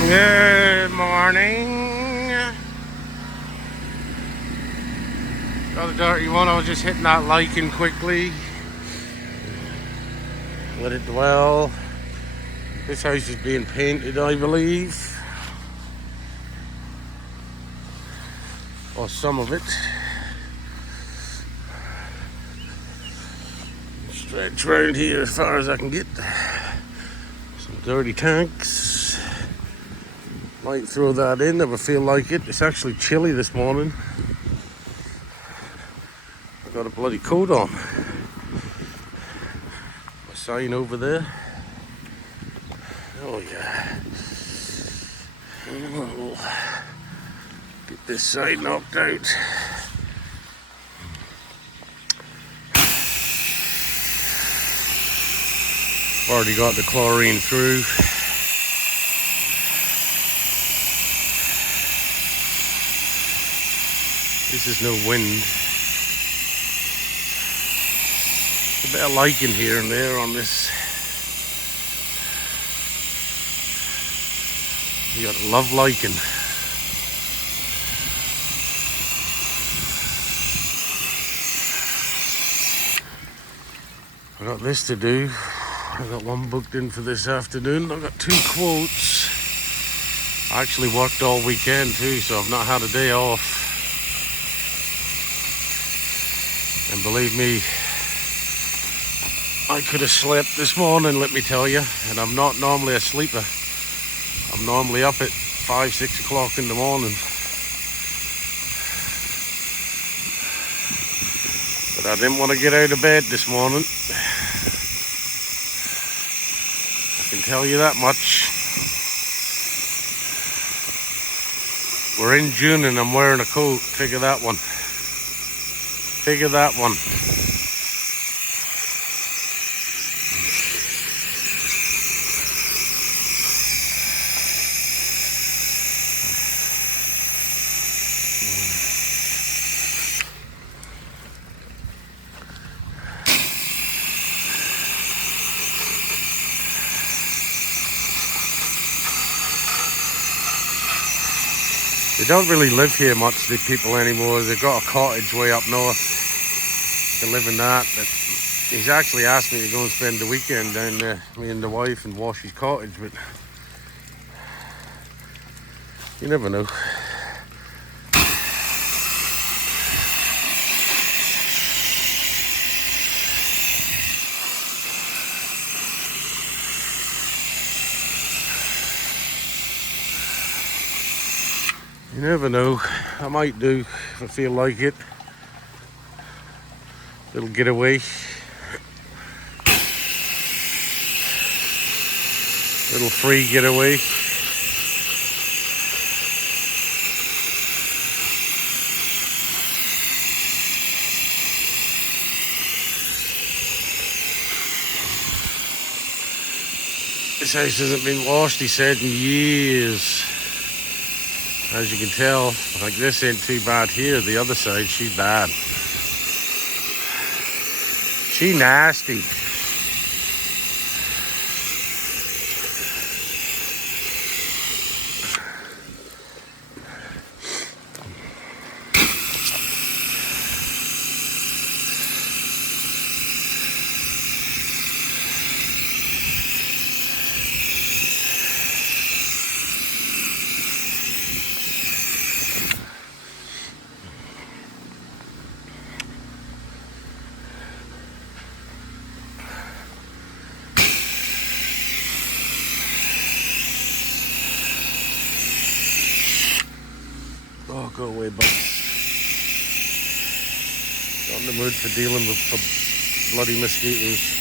Good morning. Got a dirty one. I was just hitting that liking quickly. Let it dwell. This house is being painted, I believe. Or some of it. Stretch round here as far as I can get. Some dirty tanks. Might throw that in, never feel like it. It's actually chilly this morning. I got a bloody coat on. My sign over there. Oh yeah. Oh, get this side knocked out. Already got the chlorine through. This is no wind. A bit of lichen here and there on this. You got to love lichen. I got this to do. I got one booked in for this afternoon. I've got 2 quotes. I actually worked all weekend too, so I've not had a day off. And believe me, I could have slept this morning, let me tell you. And I'm not normally a sleeper. I'm normally up at 5, 6 o'clock in the morning. But I didn't want to get out of bed this morning. I can tell you that much. We're in June and I'm wearing a coat. Figure that one. Figure that one. They don't really live here much, the people anymore. They've got a cottage way up north. They live in that. But he's actually asked me to go and spend the weekend down there, me and the wife, and wash his cottage, but you never know. You never know. I might do if I feel like it. Little getaway. Little free getaway. This house hasn't been washed, he said, in years. As you can tell, like this ain't too bad here. The other side, she's bad. She nasty. Oh, go away, bud. Not in the mood for dealing with bloody mosquitoes.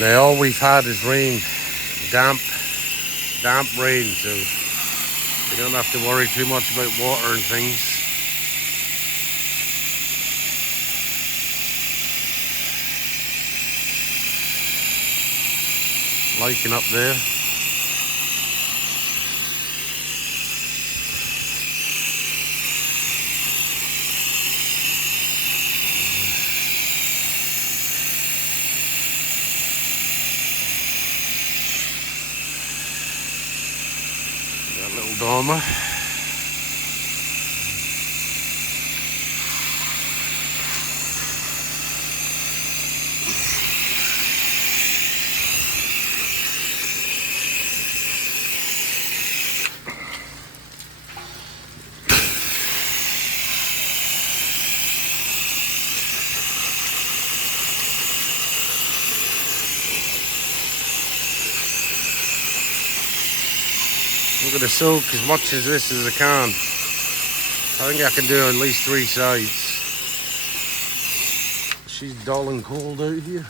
Now all we've had is rain, damp rain, so You don't have to worry too much about water and things. Lichen up there. That little dormer. I'm going to soak as much as this as I can. I think I can do at least 3 sides. She's dull and cold out here.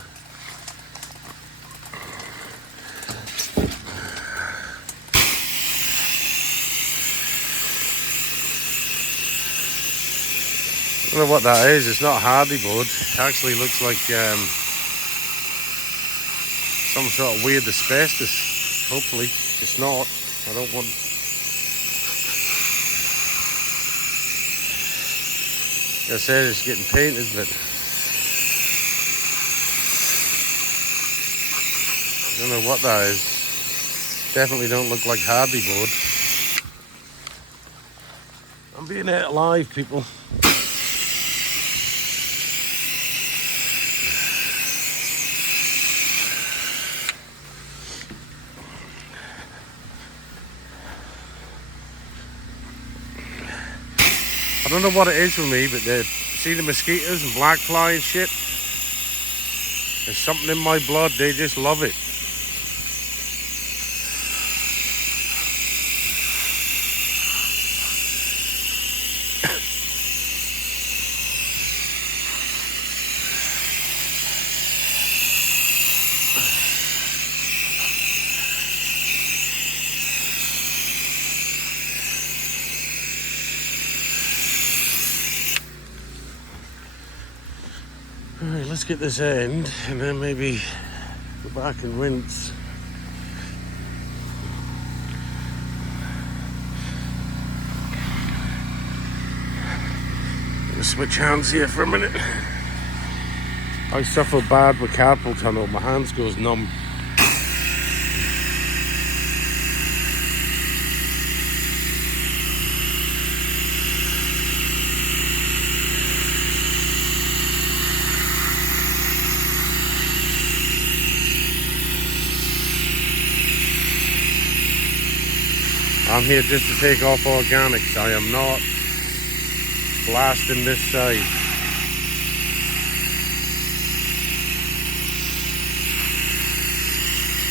I don't know what that is. It's not hardybud. It actually looks like some sort of weird asbestos. Hopefully it's not. I don't want... Like I said, it's getting painted, but I don't know what that is. Definitely don't look like hardybud. I'm being out alive, people. I don't know what it is with me, but see the mosquitoes and black fly and shit? There's something in my blood, they just love it. Alright, let's get this end and then maybe go back and rinse. I'm gonna switch hands here for a minute. I suffer bad with carpal tunnel, my hands goes numb. I'm here just to take off organics. I am not blasting this side.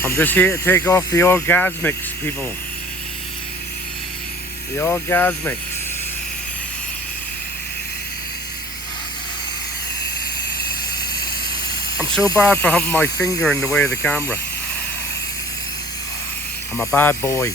I'm just here to take off the orgasmics, people. The orgasmics. I'm so bad for having my finger in the way of the camera. I'm a bad boy.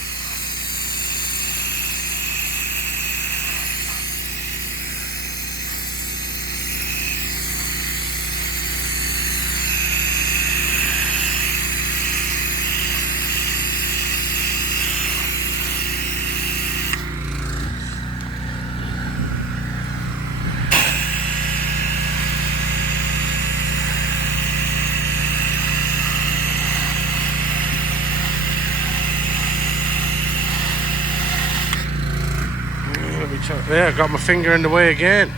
There, I got my finger in the way again.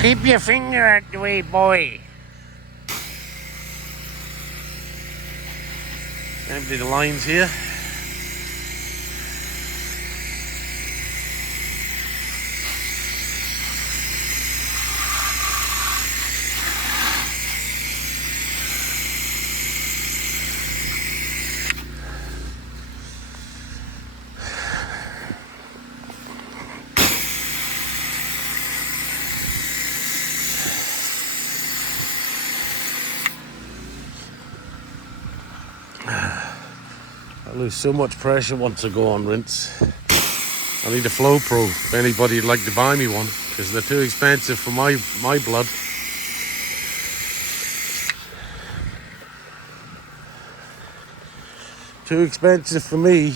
Keep your finger out the way, boy. Empty the lines here. I lose so much pressure once I go on rinse. I need a Flow Pro if anybody would like to buy me one, because they're too expensive for my blood. Too expensive for me.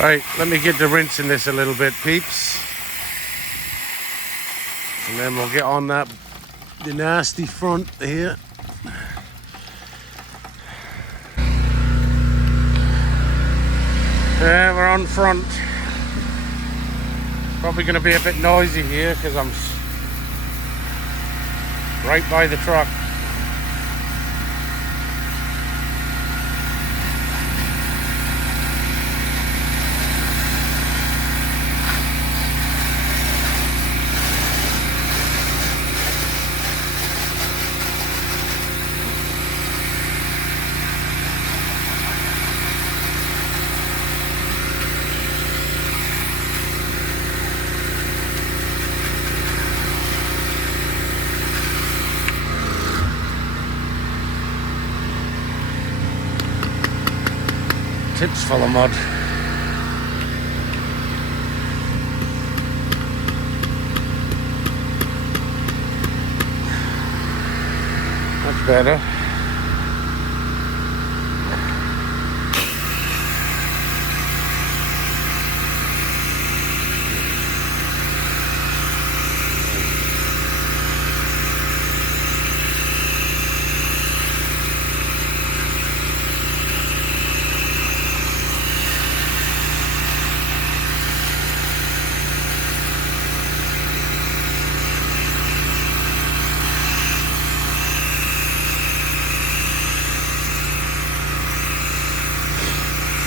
Right, let me get to rinsing this a little bit, peeps. And then we'll get on the nasty front here. Yeah, we're on front. Probably going to be a bit noisy here because I'm right by the truck. Tips full of mud. That's better.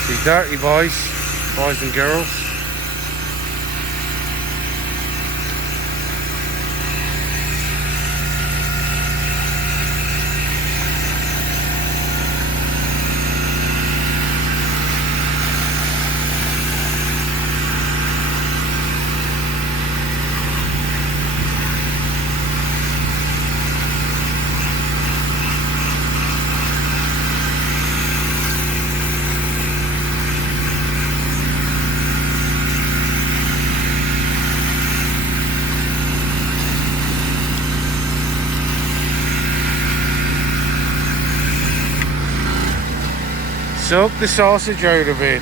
These dirty boys and girls. Soak the sausage out of it.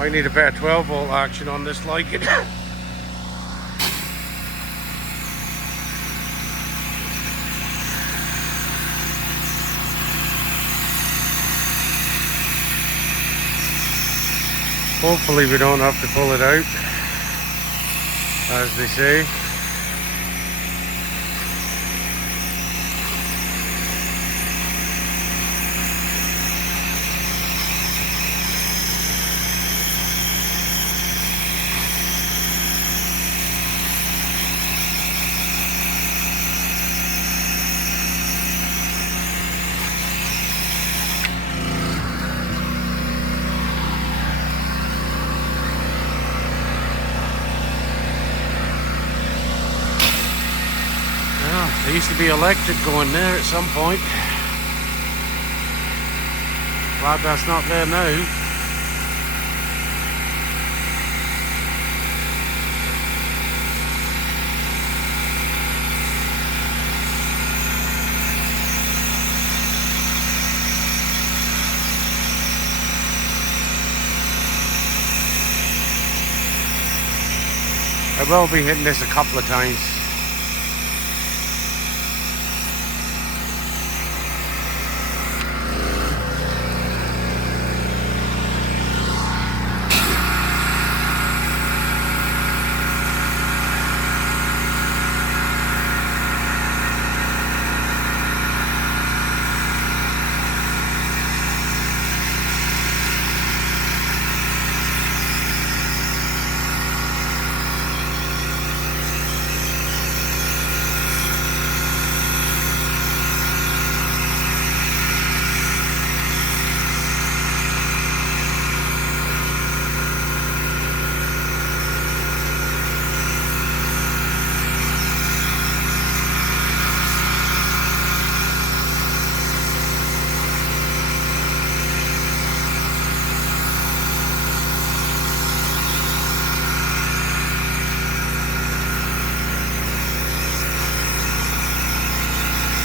I need a better 12 volt action on this like it. Hopefully we don't have to pull it out, as they say. There used to be electric going there at some point. Glad that's not there now. I will be hitting this a couple of times.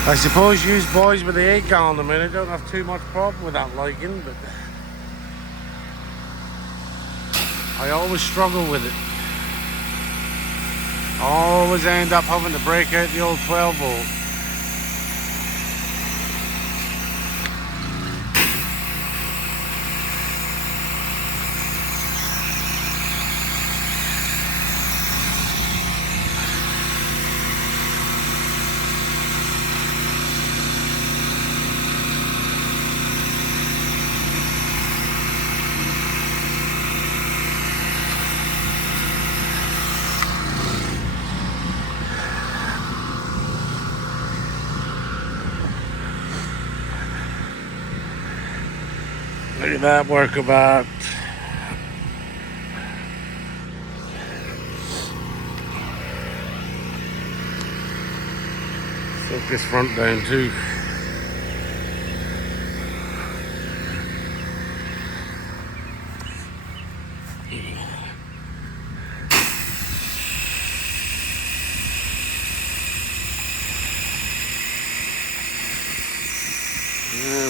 I suppose you boys with the 8 gallon a minute don't have too much problem with that liking, but I always struggle with it. Always end up having to break out the old 12 volt. Look at that work about. Took this front down too.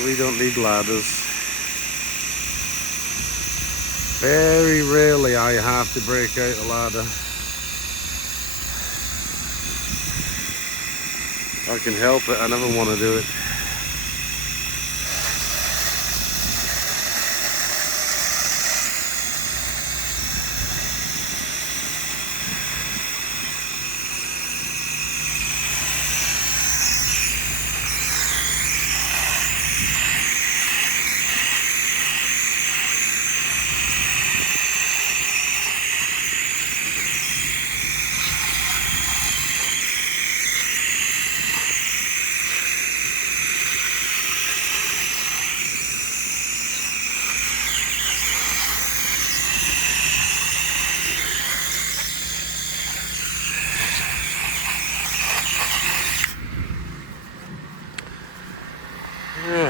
We don't need ladders. Very rarely I have to break out a ladder. If I can help it, I never want to do it.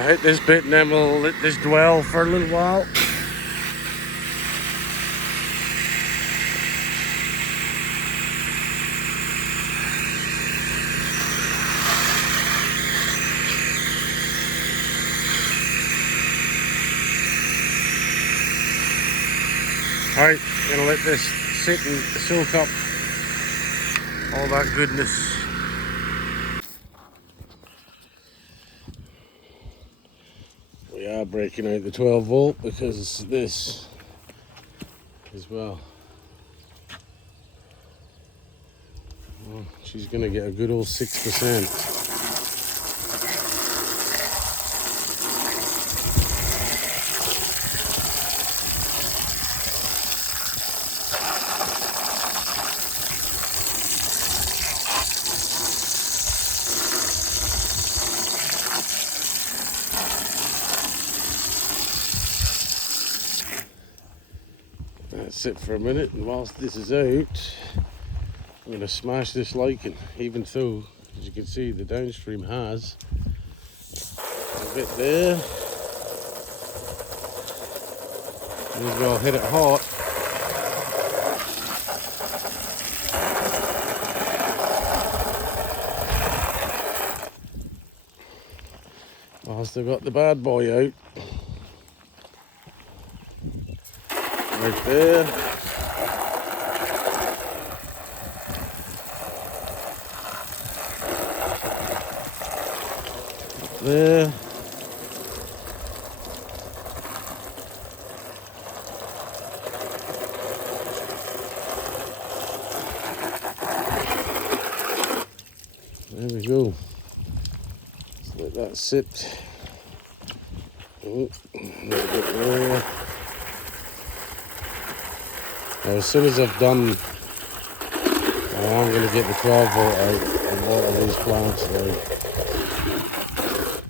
Hit this bit and then we'll let this dwell for a little while. Alright, gonna let this sit and soak up all that goodness. We are breaking out the 12 volt because this as well. Well, she's gonna get a good old 6%. That's it for a minute, and whilst this is out, I'm going to smash this lichen, even though As you can see, the downstream has a bit there. May as well hit it hot. Whilst I've got the bad boy out. Right there. There. There we go. Just let that sit. Oh, a little bit there. Now, as soon as I've done, I'm going to get the 12 volt out and water these plants now.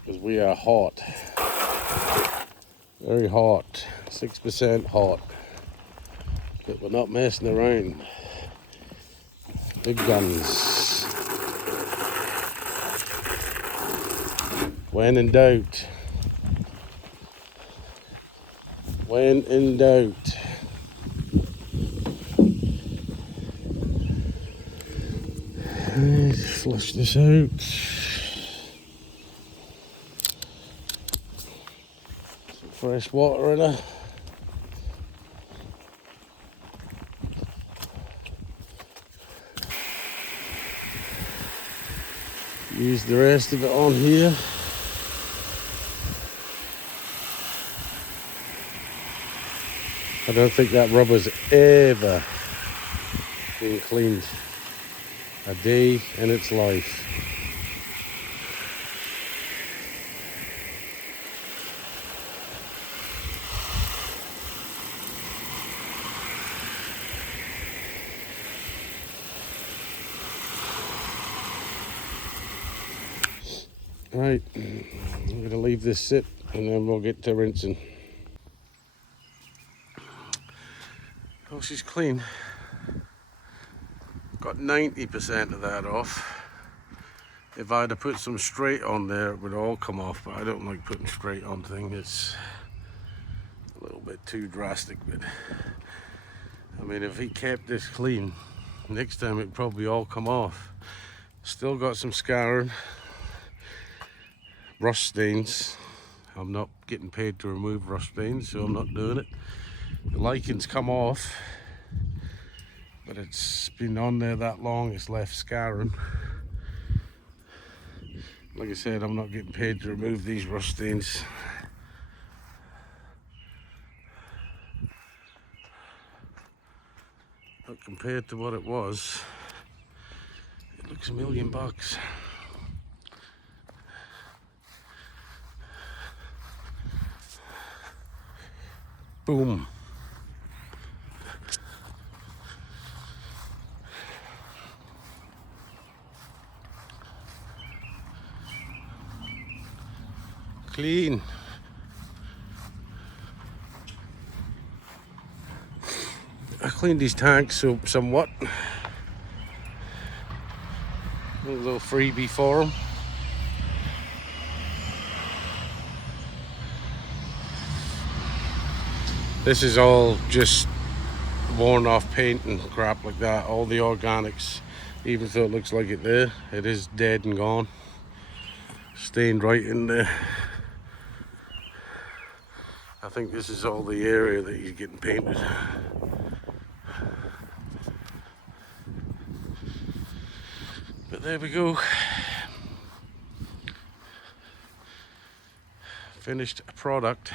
Because we are hot. Very hot. 6% hot. But we're not messing around. Big guns. When in doubt. When in doubt. Flush this out. Some fresh water in it. Use the rest of it on here. I don't think that rubber's ever been cleaned a day in its life. Right, I'm going to leave this sit and then we'll get to rinsing. Oh, she's clean. Got 90% of that off. If I'd have put some straight on there, it would all come off, but I don't like putting straight on things. It's a little bit too drastic, but I mean, if he kept this clean, next time it'd probably all come off. Still got some scarring, rust stains. I'm not getting paid to remove rust stains, so I'm not doing it. The lichens come off, but it's been on there that long, it's left scarring. Like I said, I'm not getting paid to remove these rust stains. But compared to what it was, it looks $1 million. Boom. Clean. I cleaned these tanks up somewhat. A little freebie for them. This is all just worn off paint and crap like that. All the organics, even though it looks like it there, it is dead and gone. Stained right in there. I think this is all the area that he's getting painted. But there we go. Finished product.